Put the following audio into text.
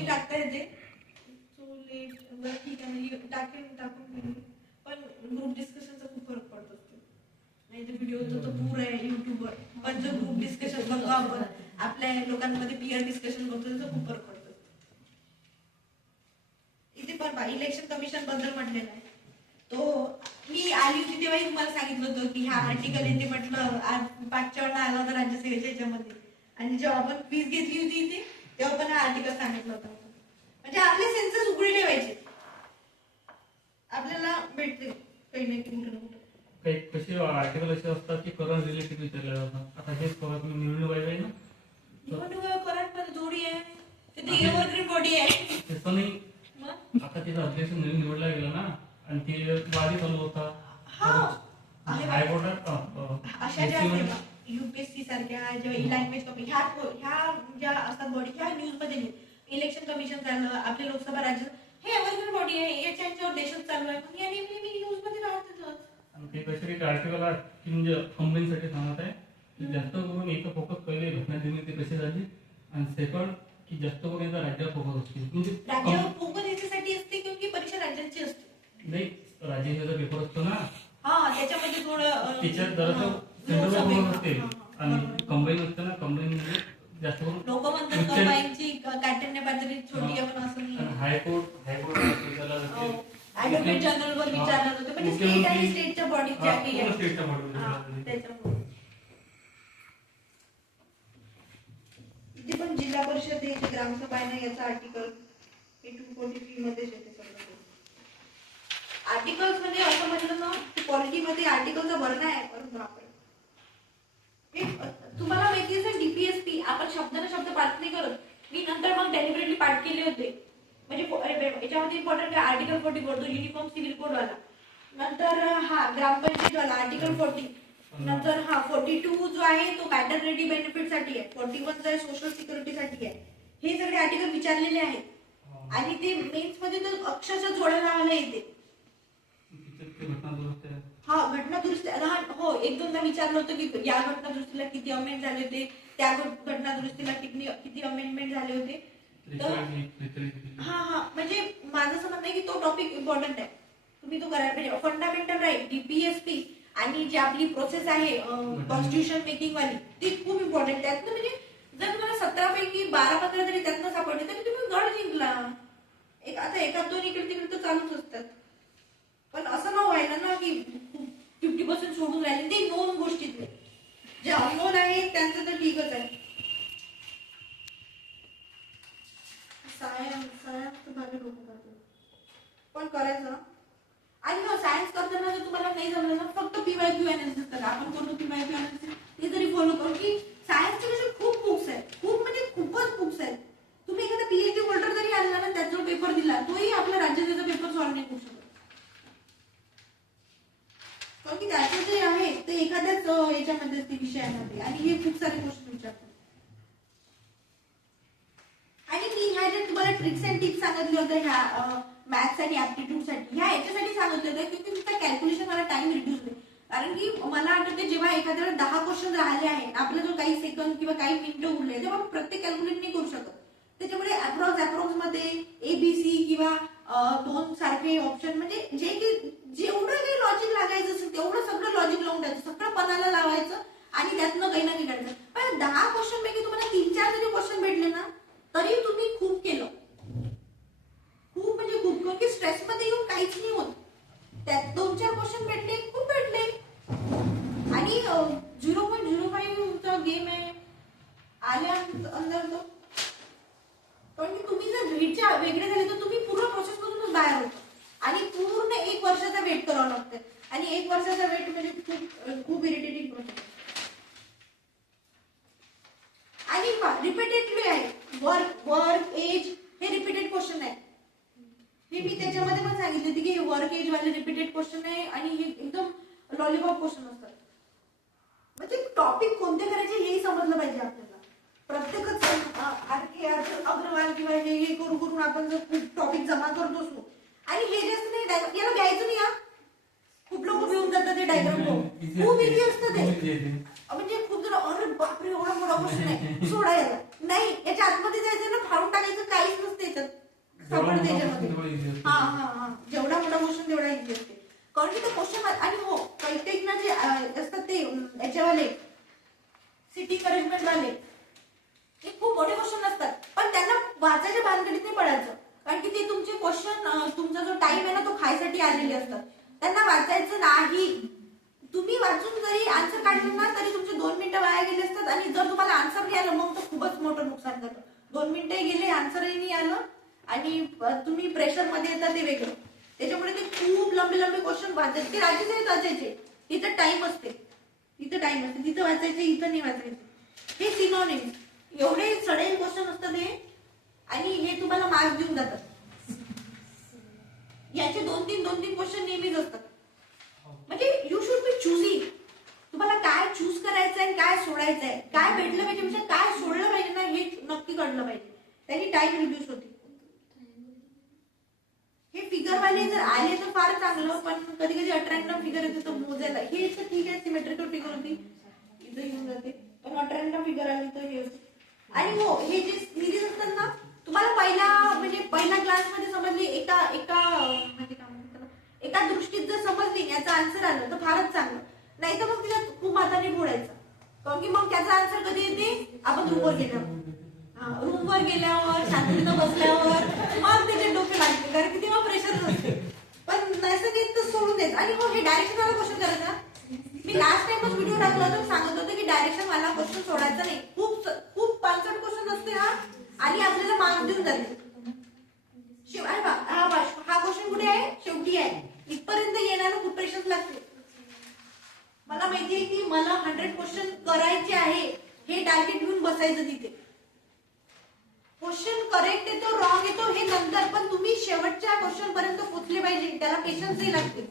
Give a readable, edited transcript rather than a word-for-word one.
कोणी टाकता येते सो लेट ठीक आहे म्हणजे टाकून पण ग्रुप डिस्कशनचा खूप फरक पडतो नाही तर व्हिडिओ तर पूर आहे युट्यूबवर पण जर ग्रुप डिस्कशन बघतो आपण आपल्या लोकांमध्ये पीअर डिस्कशन करतो त्याचा खूप फरक पडतो इथे पण इलेक्शन कमिशन बद्दल म्हटलेलं आहे तो मी आली होती तेव्हाही तुम्हाला सांगितलं होतं की हा आर्टिकल येते म्हटलं आज 5च्या वेळा आला होता राज्यसभेच्या याच्यामध्ये आणि जेव्हा आपण फीस घेतली होती इथे तेव्हा पण हा आर्टिकल सांगितलं होतं म्हणजे आपले सेन्सेस उघडे ठेवायचे आपल्याला भेटते काही नाही काही कशी आर्टिकल असे असतात की करंट रिलेटेड विचारले जातात आता हेच निवडणूक आहे ना निवडणूक करंट मध्ये जोडी आहे ते एव्हरग्रीन बॉडी आहे तसं नाही आता तिचा अध्यक्ष नवीन निवडला गेला ना आणि ते वादी चालू होता हायकोर्टात अशा ज्या युपीएससी सारख्या जेव्हा लँग्वेज कमी ह्या ज्या असतात बॉडी ह्या न्यूज मध्ये इलेक्शन कमिशन झालं आपले लोकसभा राज्य हे एव्हरग्रीन बॉडी आहे याच्यावर देशात चालू आहे पण या नेहमी न्यूज मध्ये राहतातच आणि ते कसे एक आर्टिकल आहे की म्हणजे कंपनीसाठी सांगत आहे की जास्त करून याचा फोकस पहिले घटना निर्मिती कशी झाली आणि सेकंड की जास्त करून याचा राज्यावर फोकस असते म्हणजे राज्यावर फोकस याच्यासाठी असते की परीक्षा राज्यांची असते नाही राज्याचा पेपर असतो ना त्याच्यामध्ये थोडं त्याच्यात जरा सेंट्रल असते आणि कंबाईन असते ना कंबाईन म्हणजे जास्त करून लोक म्हणतात कंबाईनची काठिण्य पातळी छोटी आहे पण असं हायकोर्ट ऍडव्होकेट जनरल वर विचारलं होतं म्हणजे स्टेट आणि स्टेटच्या बॉडी ज्या काही आहे त्याच्यामुळे इथे पण जिल्हा परिषद ग्रामसभा आहे ना याचा आर्टिकल 243 मध्ये आर्टिकल्स म्हणजे असं म्हटलं ना पॉलिटीमध्ये आर्टिकलचा भरणा आहे परंतु आपण तुम्हाला माहिती आहे डीपीएसपी आपण शब्दाने शब्द पाठ नाही करत मी नंतर मग डेलिबरेटली पाठ केले होते म्हणजे याच्यामध्ये इम्पॉर्टंट आर्टिकल 44 तो युनिफॉर्म सिव्हिल कोड वाला नंतर ग्रामपंचायत वाला आर्टिकल 40 नंतर 42 जो आहे तो मॅटर्निटी बेनिफिट साठी आहे 41 जो आहे सोशल सिक्युरिटी साठी आहे हे सगळे आर्टिकल विचारलेले आहेत आणि ते मेन्स मध्ये तर अक्षरशः जोड्या लावायला येते घटना दुरुस्ती हो एक दोनदा विचारलं होतं की या घटना दुरुस्तीला किती अमेंड झाले होते त्या घटना दुरुस्तीला किती अमेंडमेंट झाले होते तर म्हणजे माझं असं म्हणणं आहे की तो टॉपिक इम्पॉर्टंट आहे तुम्ही तो करायला पाहिजे फंडामेंटल राईट डीपीएसपी आणि जी आपली प्रोसेस आहे कॉन्स्टिट्यूशन मेकिंग वाली ती खूप इम्पॉर्टंट त्यातनं म्हणजे जर तुम्हाला 17 पैकी 12-15 जरी त्यातनं सापडले तरी तुम्ही गड जिंकला आता एखाद दोन इकडे तिकडे तर चालूच असतात पण असं न व्हायला ना की 50% सोडून राहिले ते नोन गोष्टीतले जे अननोन आहे त्यांचं तर ठीकच आहे सायन्स भारी लोक करतात पण करायचं आणि सायन्स करताना जर तुम्हाला नाही जमलं ना फक्त पीवायक्यू अनालिसिस करा आपण करतो पीवायक्यू अनालिसिस ते जरी फॉलो करू की सायन्सचे कसे खूप बुक्स आहेत खूप म्हणजे खूपच बुक्स आहेत तुम्ही एखादा पीएचडी होल्डर जरी आणला ना त्याचा पेपर दिला तोही आपल्या राज्याचा पेपर सॉल्व्ह नाही करू शकत कारण की त्याचं जे आहे ते एखाद्याच याच्यामध्ये ते विषयामध्ये आणि हे खूप सारे क्वेश्चन विचारतात आणि मी ह्या ज्या तुम्हाला ट्रिक्स अँड टिप्स सांगितले होते ह्या मॅथ्स आणि ऍप्टिट्यूड साठी ह्या याच्यासाठी सांगितलं होतं की तुमचा कॅल्क्युलेशन मला टाइम रिड्यूस होईल कारण की मला आठवते जेव्हा एखाद्या वेळेस 10 क्वेश्चन राहिले आहेत आपला जो काही सेकंद किंवा काही मिनिटं उरले तेव्हा प्रत्येक कॅल्क्युलेट नाही करू शकत त्याच्यामुळे अप्रॉक्स मध्ये एबीसी किंवा 2 सारखे ऑप्शन म्हणजे जेवढं काही लॉजिक लागायचं असेल तेवढं सगळं लॉजिक लावून द्यायचं सगळं पणाला लावायचं आणि त्यातनं काही ना काही काढायचं पण 10 क्वेश्चन पैकी तुम्हाला 3-4 जरी क्वेश्चन भेटले ना तरी तुम्ही खूप केलं खूप म्हणजे खूप कारण की स्ट्रेस मध्ये येऊन काहीच नाही होत त्यात 2-4 क्वेश्चन भेटले खूप भेटले आणि 0.05 चा गेम आहे आल्या अंदर तो पण तुम्ही जर ग्रीडच्या वेगळे झाले तर तुम्ही पूर्ण प्रोसेस मधूनच बाहेर होतो आणि पूर्ण 1 वर्षाचा वेट करावा लागतं आणि 1 वर्षाचा वेट म्हणजे खूप इरिटेटिंग प्रोसेस आणि रिपीटेडली आहे वर्क एज हे रिपीटेड क्वेश्चन आहे हे मी त्याच्यामध्ये पण सांगितले होते की हे वर्क एज वाले रिपीटेड क्वेश्चन आहे आणि हे एकदम लॉलीपॉप क्वेश्चन असतात म्हणजे टॉपिक कोणते करायचे हेही समजलं पाहिजे आपल्याला प्रत्येकच अग्रवाल किंवा हे करून आपण जर टॉपिक जमा करत असू आणि हे जे असतं नाही याला घ्यायचं नाही खूप लोक घेऊन जातात ते डायग्राम खूप इझी असतं ते म्हणजे खूप जण अरे बापरे एवढा मोठा क्वेश्चन आहे सोडा याला नाही याच्या आतमध्ये जायचं ना फाडून टाकायचं काहीच नसते सापडते त्याच्यामध्ये. तेवढं easy असतं. हा हा हा जेवढा मोठा क्वेश्चन तेवढा इझी असते. कारण की ते क्वेश्चन आणि हो काही ना जे असतात ते याच्यावाले सिटी करंटमेंट वाले ते खूप मोठे क्वेश्चन असतात, पण त्यांना वाचायच्या भानगडीत नाही पडायचं. कारण की ते तुमचे क्वेश्चन तुमचा जो टाइम आहे ना तो खायसाठी आलेले असतात. त्यांना वाचायचं नाही. तुम्ही वाचून जरी आन्सर काढलं ना तरी तुमचे 2 मिनिटं वाया गेले असतात. आणि जर तुम्हाला आन्सर नाही आलं मग तर खूपच मोठं नुकसान झालं. 2 मिनिटं गेले, आन्सरही नाही आलं आणि तुम्ही प्रेशर मध्ये येतात ते वेगळं. त्याच्यामुळे ते खूप लंबे लंबे क्वेश्चन वाचायचे. ते रात्रीच वाचायचे. तिथं टाइम असते, तिथं वाचायचे, इथं नाही वाचायचे. हे सिनॉनिम एवढे सडेल क्वेश्चन असतात हे, आणि हे तुम्हाला मार्क्स देऊन जातात. याचे 2-3 क्वेश्चन नेहमीच असतात. म्हणजे यू शुड बी चुझी. तुम्हाला काय चूज करायचंय आणि काय सोडायचंय, काय भेटलं पाहिजे म्हणजे काय सोडलं पाहिजे ना हे नक्की कळलं पाहिजे. त्यांनी टाइम रिड्यूस होते. हे फिगरवाले जर आले तर फार चांगलं, पण कधी कधी अट्रॅक्टिव्ह फिगर येते तर मोजायला हे तर ठीक आहे. सिमेट्रिकल फिगर होती इथं येऊन जाते, पण अट्रॅक्टिव्ह फिगर आली तर हे होते. आणि हो हे जे सिरीज असतात ना तुम्हाला पहिला क्लासमध्ये समजली एका दृष्टीत जर समजली याचा आन्सर आलं तर फारच चांगलं. नाही तर मग तिला खूप माताने फोडायचं. कारण की मग त्याचा आन्सर कधी येते आपण रूमवर गेल्यावर शांतीनं बसल्यावर मग त्याचे डोके लागते. कारण की तेव्हा प्रेशर नसते. पण नैसर्गिक तर सोडून देत. आणि हो हे डायरेक्शन वाला क्वेश्चन करायचा. मी लास्ट टाइमच व्हिडिओ टाकला होता सांगत होते की डायरेक्शन वाला क्वेश्चन सोडायचा नाही. खूप पानसट क्वेश्चन असते हा, आणि आपल्याला मार्क्स देऊन जाते. हा क्वेश्चन कुठे आहे, शेवटी आहे. इथपर्यंत येण्याला खूप प्रेशर लागते. मला माहितीये की मला 100 क्वेश्चन करायचे आहे हे टार्गेट घेऊन बसायचं तिथे. क्वेश्चन करेक्ट येतो रॉंग येतो हे नंतर, पण तुम्ही शेवटच्या क्वेश्चन पर्यंत पोहोचले पाहिजे. त्याला पेशन्सही लागते.